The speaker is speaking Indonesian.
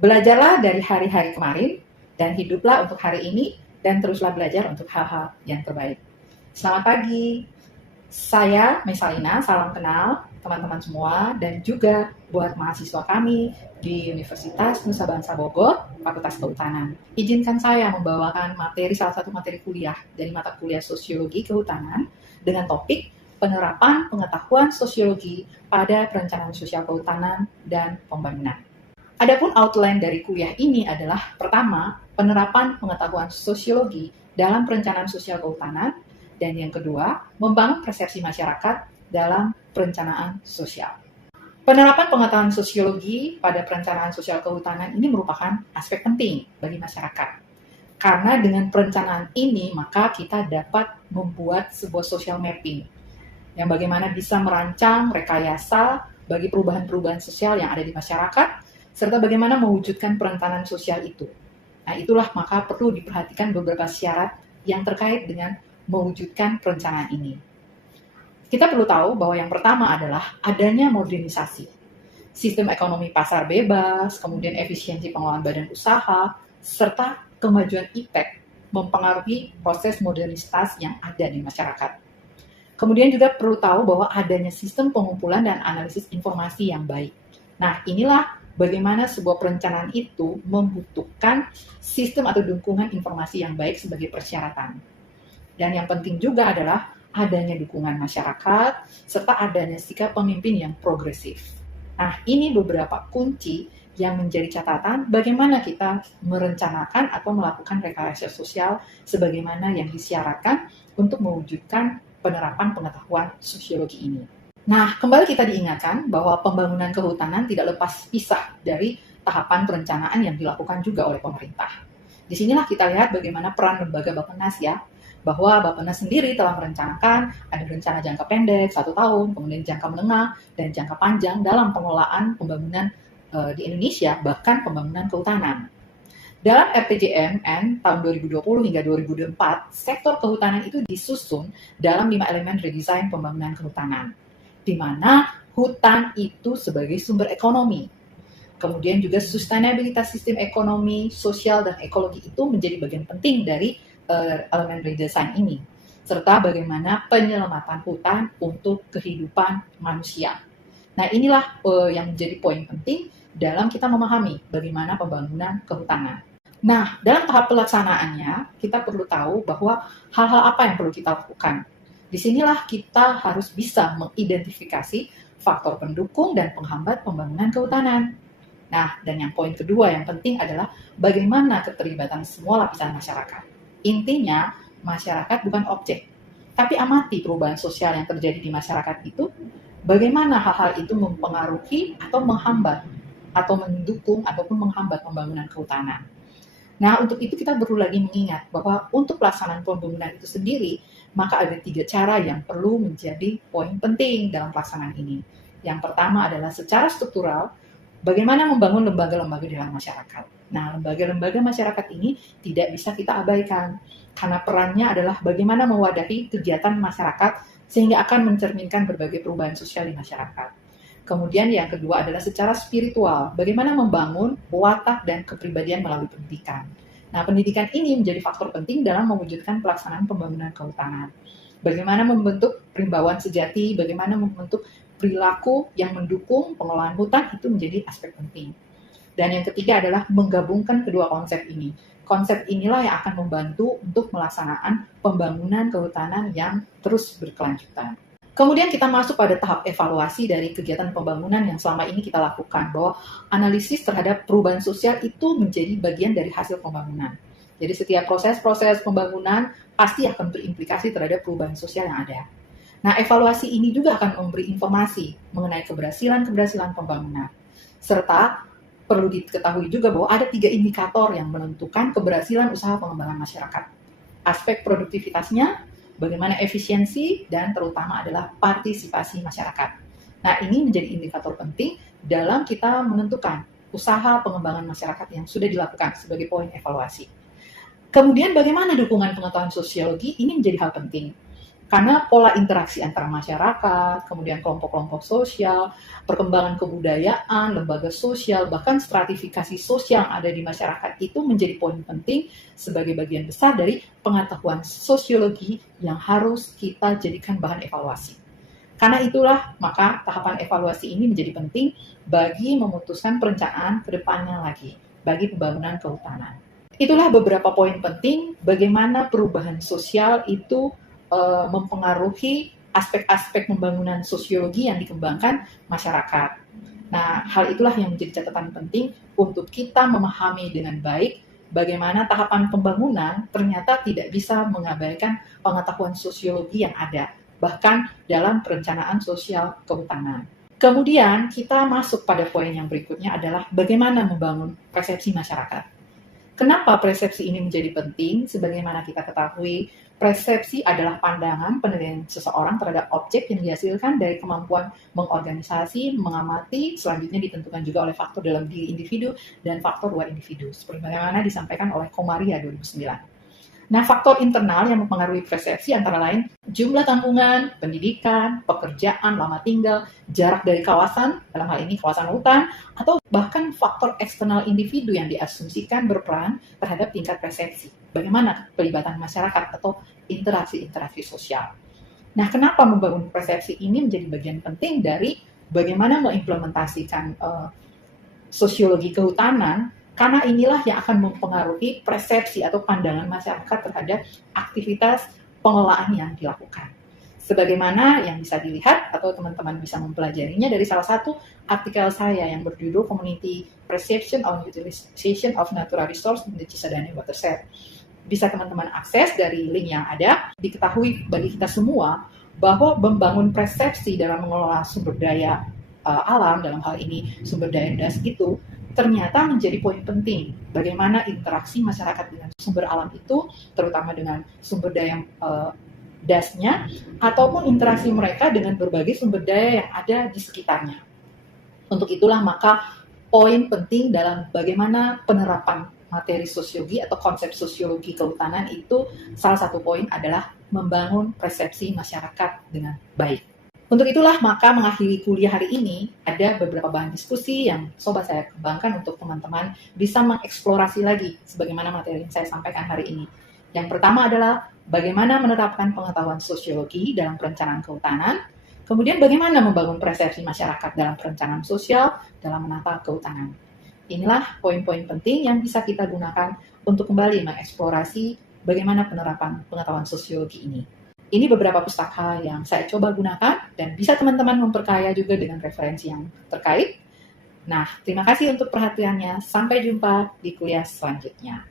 Belajarlah dari hari-hari kemarin dan hiduplah untuk hari ini dan teruslah belajar untuk hal-hal yang terbaik. Selamat pagi, saya Mesalina, salam kenal teman-teman semua dan juga buat mahasiswa kami di Universitas Nusa Bangsa Bogor, Fakultas Kehutanan. Izinkan saya membawakan salah satu materi kuliah dari mata kuliah Sosiologi Kehutanan dengan topik penerapan pengetahuan sosiologi pada perencanaan sosial kehutanan dan pembangunan. Adapun outline dari kuliah ini adalah pertama, penerapan pengetahuan sosiologi dalam perencanaan sosial kehutanan, dan yang kedua, membangun persepsi masyarakat dalam perencanaan sosial. Penerapan pengetahuan sosiologi pada perencanaan sosial kehutanan ini merupakan aspek penting bagi masyarakat. Karena dengan perencanaan ini, maka kita dapat membuat sebuah social mapping yang bagaimana bisa merancang rekayasa bagi perubahan-perubahan sosial yang ada di masyarakat, serta bagaimana mewujudkan perencanaan sosial itu. Nah, itulah maka perlu diperhatikan beberapa syarat yang terkait dengan mewujudkan perencanaan ini. Kita perlu tahu bahwa yang pertama adalah adanya modernisasi. Sistem ekonomi pasar bebas, kemudian efisiensi pengelolaan badan usaha, serta kemajuan iptek mempengaruhi proses modernitas yang ada di masyarakat. Kemudian juga perlu tahu bahwa adanya sistem pengumpulan dan analisis informasi yang baik. Nah, inilah bagaimana sebuah perencanaan itu membutuhkan sistem atau dukungan informasi yang baik sebagai persyaratan. Dan yang penting juga adalah adanya dukungan masyarakat, serta adanya sikap pemimpin yang progresif. Nah, ini beberapa kunci yang menjadi catatan bagaimana kita merencanakan atau melakukan rekayasa sosial sebagaimana yang disyaratkan untuk mewujudkan penerapan pengetahuan sosiologi ini. Nah, kembali kita diingatkan bahwa pembangunan kehutanan tidak lepas pisah dari tahapan perencanaan yang dilakukan juga oleh pemerintah. Disinilah kita lihat bagaimana peran lembaga Bappenas ya, bahwa Bappenas sendiri telah merencanakan ada rencana jangka pendek 1 tahun, kemudian jangka menengah, dan jangka panjang dalam pengelolaan pembangunan di Indonesia, bahkan pembangunan kehutanan. Dalam RPJMN tahun 2020 hingga 2024, sektor kehutanan itu disusun dalam 5 elemen redesign pembangunan kehutanan, di mana hutan itu sebagai sumber ekonomi. Kemudian juga sustainabilitas sistem ekonomi, sosial, dan ekologi itu menjadi bagian penting dari elemen redesign ini. Serta bagaimana penyelamatan hutan untuk kehidupan manusia. Nah, inilah yang menjadi poin penting dalam kita memahami bagaimana pembangunan kehutanan. Nah, dalam tahap pelaksanaannya, kita perlu tahu bahwa hal-hal apa yang perlu kita lakukan. Disinilah kita harus bisa mengidentifikasi faktor pendukung dan penghambat pembangunan kehutanan. Nah, dan yang poin kedua yang penting adalah bagaimana keterlibatan semua lapisan masyarakat. Intinya, masyarakat bukan objek, tapi amati perubahan sosial yang terjadi di masyarakat itu, bagaimana hal-hal itu mempengaruhi atau menghambat, atau mendukung ataupun menghambat pembangunan kehutanan. Nah, untuk itu kita perlu lagi mengingat bahwa untuk pelaksanaan pembangunan itu sendiri, maka ada 3 cara yang perlu menjadi poin penting dalam pelaksanaan ini. Yang pertama adalah secara struktural, bagaimana membangun lembaga-lembaga di dalam masyarakat. Nah, lembaga-lembaga masyarakat ini tidak bisa kita abaikan, karena perannya adalah bagaimana mewadahi kegiatan masyarakat sehingga akan mencerminkan berbagai perubahan sosial di masyarakat. Kemudian yang kedua adalah secara spiritual, bagaimana membangun watak dan kepribadian melalui pendidikan. Nah, pendidikan ini menjadi faktor penting dalam mewujudkan pelaksanaan pembangunan kehutanan. Bagaimana membentuk perimbawan sejati, bagaimana membentuk perilaku yang mendukung pengelolaan hutan itu menjadi aspek penting. Dan yang ketiga adalah menggabungkan kedua konsep ini. Konsep inilah yang akan membantu untuk melaksanaan pembangunan kehutanan yang terus berkelanjutan. Kemudian kita masuk pada tahap evaluasi dari kegiatan pembangunan yang selama ini kita lakukan, bahwa analisis terhadap perubahan sosial itu menjadi bagian dari hasil pembangunan. Jadi setiap proses-proses pembangunan pasti akan berimplikasi terhadap perubahan sosial yang ada. Nah, evaluasi ini juga akan memberi informasi mengenai keberhasilan pembangunan. Serta perlu diketahui juga bahwa ada 3 indikator yang menentukan keberhasilan usaha pengembangan masyarakat. Aspek produktivitasnya, bagaimana efisiensi, dan terutama adalah partisipasi masyarakat. Nah, ini menjadi indikator penting dalam kita menentukan usaha pengembangan masyarakat yang sudah dilakukan sebagai poin evaluasi. Kemudian bagaimana dukungan pengetahuan sosiologi ini menjadi hal penting. Karena pola interaksi antara masyarakat, kemudian kelompok-kelompok sosial, perkembangan kebudayaan, lembaga sosial, bahkan stratifikasi sosial yang ada di masyarakat itu menjadi poin penting sebagai bagian besar dari pengetahuan sosiologi yang harus kita jadikan bahan evaluasi. Karena itulah, maka tahapan evaluasi ini menjadi penting bagi memutuskan perencanaan ke depannya lagi, bagi pembangunan kehutanan. Itulah beberapa poin penting bagaimana perubahan sosial itu mempengaruhi aspek-aspek pembangunan sosiologi yang dikembangkan masyarakat. Nah, hal itulah yang menjadi catatan penting untuk kita memahami dengan baik bagaimana tahapan pembangunan ternyata tidak bisa mengabaikan pengetahuan sosiologi yang ada, bahkan dalam perencanaan sosial kehutanan. Kemudian kita masuk pada poin yang berikutnya adalah bagaimana membangun persepsi masyarakat. Kenapa persepsi ini menjadi penting? Sebagaimana kita ketahui, persepsi adalah pandangan penilaian seseorang terhadap objek yang dihasilkan dari kemampuan mengorganisasi, mengamati, selanjutnya ditentukan juga oleh faktor dalam diri individu dan faktor luar individu, seperti bagaimana disampaikan oleh Komaria 2009. Nah, faktor internal yang mempengaruhi persepsi antara lain jumlah tanggungan, pendidikan, pekerjaan, lama tinggal, jarak dari kawasan, dalam hal ini kawasan hutan, atau bahkan faktor eksternal individu yang diasumsikan berperan terhadap tingkat persepsi. Bagaimana pelibatan masyarakat atau interaksi-interaksi sosial. Nah, kenapa membangun persepsi ini menjadi bagian penting dari bagaimana mengimplementasikan sosiologi kehutanan, karena inilah yang akan mempengaruhi persepsi atau pandangan masyarakat terhadap aktivitas pengelolaan yang dilakukan. Sebagaimana yang bisa dilihat atau teman-teman bisa mempelajarinya dari salah satu artikel saya yang berjudul Community Perception on Utilization of Natural Resource in the Cisadane Watershed. Bisa teman-teman akses dari link yang ada. Diketahui bagi kita semua bahwa membangun persepsi dalam mengelola sumber daya alam, dalam hal ini sumber daya das itu, ternyata menjadi poin penting bagaimana interaksi masyarakat dengan sumber alam itu, terutama dengan sumber daya dasnya, ataupun interaksi mereka dengan berbagai sumber daya yang ada di sekitarnya. Untuk itulah maka poin penting dalam bagaimana penerapan materi sosiologi atau konsep sosiologi kehutanan itu, salah satu poin adalah membangun persepsi masyarakat dengan baik. Untuk itulah maka mengakhiri kuliah hari ini ada beberapa bahan diskusi yang coba saya kembangkan untuk teman-teman bisa mengeksplorasi lagi sebagaimana materi yang saya sampaikan hari ini. Yang pertama adalah bagaimana menerapkan pengetahuan sosiologi dalam perencanaan kehutanan, kemudian bagaimana membangun persepsi masyarakat dalam perencanaan sosial dalam menata kehutanan. Inilah poin-poin penting yang bisa kita gunakan untuk kembali mengeksplorasi bagaimana penerapan pengetahuan sosiologi ini. Ini beberapa pustaka yang saya coba gunakan dan bisa teman-teman memperkaya juga dengan referensi yang terkait. Nah, terima kasih untuk perhatiannya. Sampai jumpa di kuliah selanjutnya.